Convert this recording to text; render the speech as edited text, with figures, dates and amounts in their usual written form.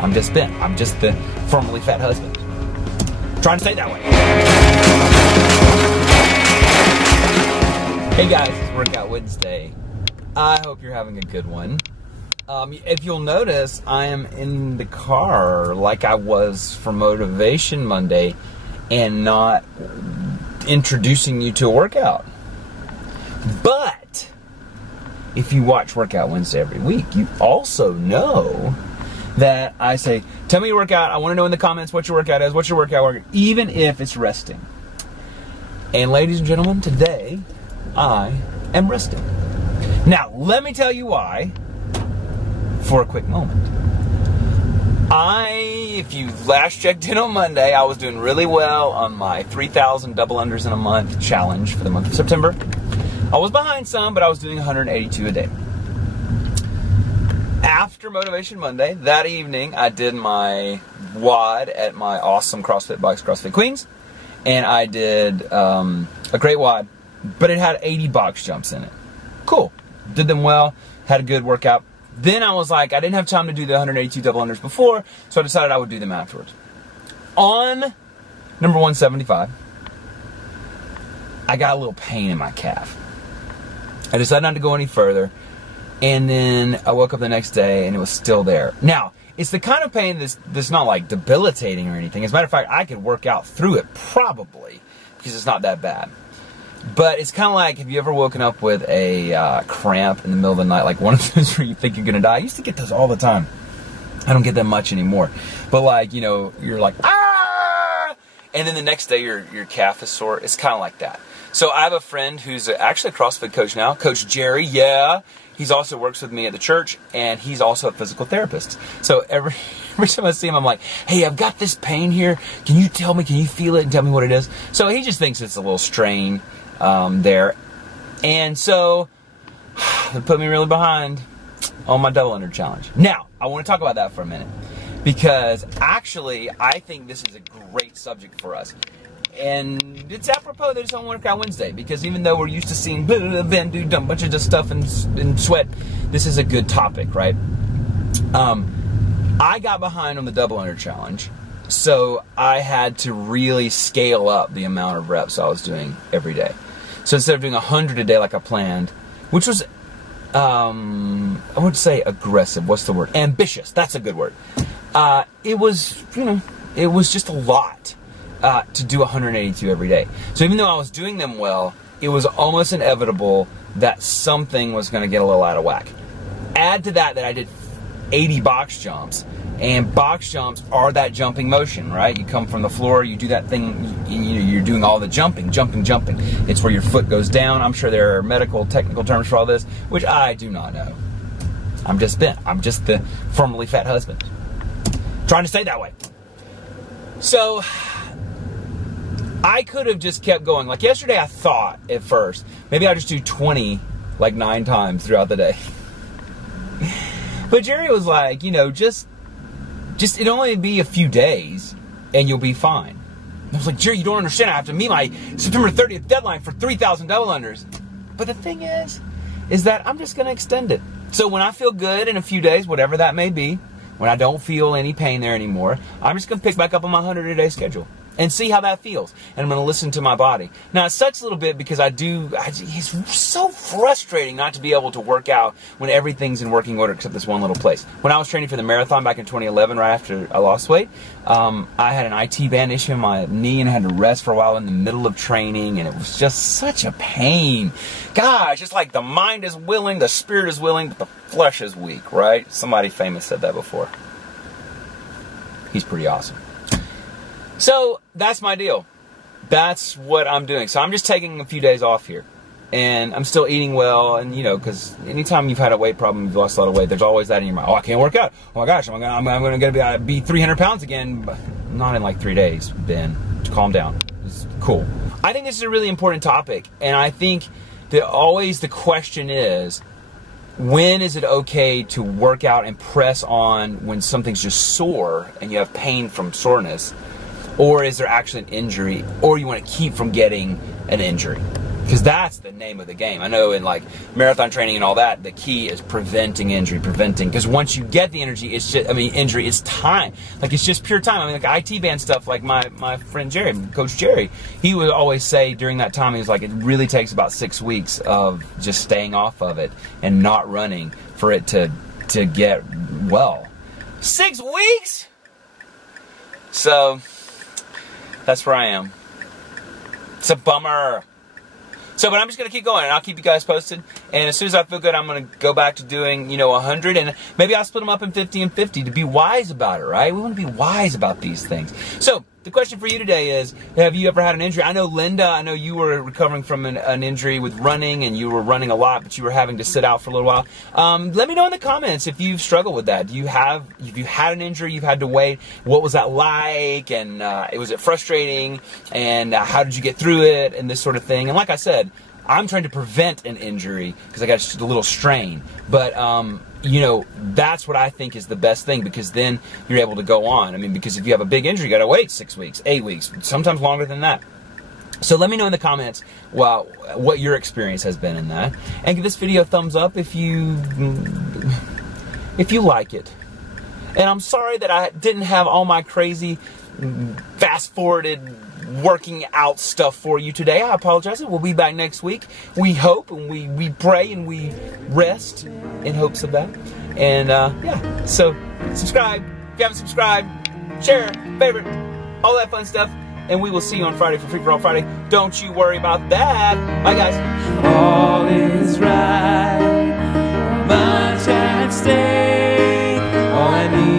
I'm just Ben. I'm just the formerly fat husband. Trying to stay that way. Hey guys, it's Workout Wednesday. I hope you're having a good one. If you'll notice, I am in the car like I was for Motivation Monday and not introducing you to a workout. But if you watch Workout Wednesday every week, you also know that I say, tell me your workout. I want to know in the comments what your workout is. What's your workout? Even if it's resting. And ladies and gentlemen, today I am resting. Now, let me tell you why for a quick moment. If you last checked in on Monday, I was doing really well on my 3,000 double unders in a month challenge for the month of September. I was behind some, but I was doing 182 a day. After Motivation Monday, that evening, I did my WOD at my awesome CrossFit box, CrossFit Queens. And I did a great WOD, but it had 80 box jumps in it. Cool. Did them well, had a good workout. Then I was like, I didn't have time to do the 182 double unders before, so I decided I would do them afterwards. On number 175, I got a little pain in my calf. I decided not to go any further, and then I woke up the next day and it was still there. Now, it's the kind of pain that's not like debilitating or anything. As a matter of fact, I could work out through it probably because it's not that bad. But it's kind of like, have you ever woken up with a cramp in the middle of the night, like one of those where you think you're going to die? I used to get those all the time. I don't get them much anymore. But like, you know, you're like, ah! And then the next day your calf is sore. It's kind of like that. So I have a friend who's actually a CrossFit coach now, Coach Jerry, yeah. He's also works with me at the church, and he's also a physical therapist. So every time I see him, I'm like, hey, I've got this pain here. Can you tell me, can you feel it and tell me what it is? So he just thinks it's a little strain there. And so it put me really behind on my double under challenge. Now, I want to talk about that for a minute because actually I think this is a great subject for us. And it's apropos that it's on Workout Wednesday because even though we're used to seeing Ben do a bunch of stuff and sweat, this is a good topic, right? I got behind on the double under challenge, so I had to really scale up the amount of reps I was doing every day. So instead of doing 100 a day like I planned, which was, I wouldn't say aggressive, what's the word? Ambitious, that's a good word. It was, you know, it was just a lot. To do 182 every day. So even though I was doing them well, it was almost inevitable that something was going to get a little out of whack. Add to that I did 80 box jumps, and box jumps are that jumping motion, right? You come from the floor, you do that thing, you're doing all the jumping. It's where your foot goes down. I'm sure there are medical, technical terms for all this, which I do not know. I'm just Ben. I'm just the formerly fat husband. Trying to stay that way. So I could have just kept going. Like yesterday I thought at first, maybe I'll just do 20 like 9 times throughout the day. But Jerry was like, you know, just it'll only be a few days and you'll be fine. I was like, Jerry, you don't understand. I have to meet my September 30th deadline for 3,000 double unders. But the thing is that I'm just going to extend it. So when I feel good in a few days, whatever that may be, when I don't feel any pain there anymore, I'm just going to pick back up on my 100 a day schedule and see how that feels. And I'm going to listen to my body. Now, it sucks a little bit because it's so frustrating not to be able to work out when everything's in working order except this one little place. When I was training for the marathon back in 2011, right after I lost weight, I had an IT band issue in my knee and I had to rest for a while in the middle of training, and it was just such a pain. Gosh, it's like the mind is willing, the spirit is willing, but the flesh is weak, right? Somebody famous said that before. He's pretty awesome. So that's my deal. That's what I'm doing. So I'm just taking a few days off here. And I'm still eating well. And, you know, because anytime you've had a weight problem, you've lost a lot of weight, there's always that in your mind. Oh, I can't work out. Oh, my gosh, I'm going to be 300 pounds again. But not in like 3 days, Ben. Calm down. It's cool. I think this is a really important topic. And I think that always the question is, when is it okay to work out and press on when something's just sore and you have pain from soreness? Or is there actually an injury, or you want to keep from getting an injury? Because that's the name of the game. I know in like marathon training and all that, the key is preventing injury, because once you get the energy, it's just, injury, it's time. Like, it's just pure time. Like IT band stuff, like my friend Jerry, Coach Jerry, he would always say during that time, he was like, it really takes about 6 weeks of just staying off of it and not running for it to get well. 6 weeks? So, that's where I am. It's a bummer. So, but I'm just going to keep going, and I'll keep you guys posted. And as soon as I feel good, I'm going to go back to doing, 100. And maybe I'll split them up in 50 and 50 to be wise about it, right? We want to be wise about these things. So, the question for you today is, have you ever had an injury? I know, Linda, you were recovering from an injury with running, and you were running a lot, but you were having to sit out for a little while. Let me know in the comments if you've struggled with that. If you had an injury, you've had to wait, what was that like? And was it frustrating? And how did you get through it? And this sort of thing. And like I said, I'm trying to prevent an injury because I got just a little strain. But, that's what I think is the best thing, because then you're able to go on. Because if you have a big injury, you got to wait 6 weeks, 8 weeks, sometimes longer than that. So let me know in the comments what your experience has been in that. And give this video a thumbs up if you like it. And I'm sorry that I didn't have all my crazy fast-forwarded working out stuff for you today. I apologize. We'll be back next week. We hope, and we pray, and we rest in hopes of that. And yeah, so subscribe if you haven't subscribed, share, favorite, all that fun stuff. And we will see you on Friday for Free For All Friday. Don't you worry about that. Bye, guys. All is right, much at stake. All I need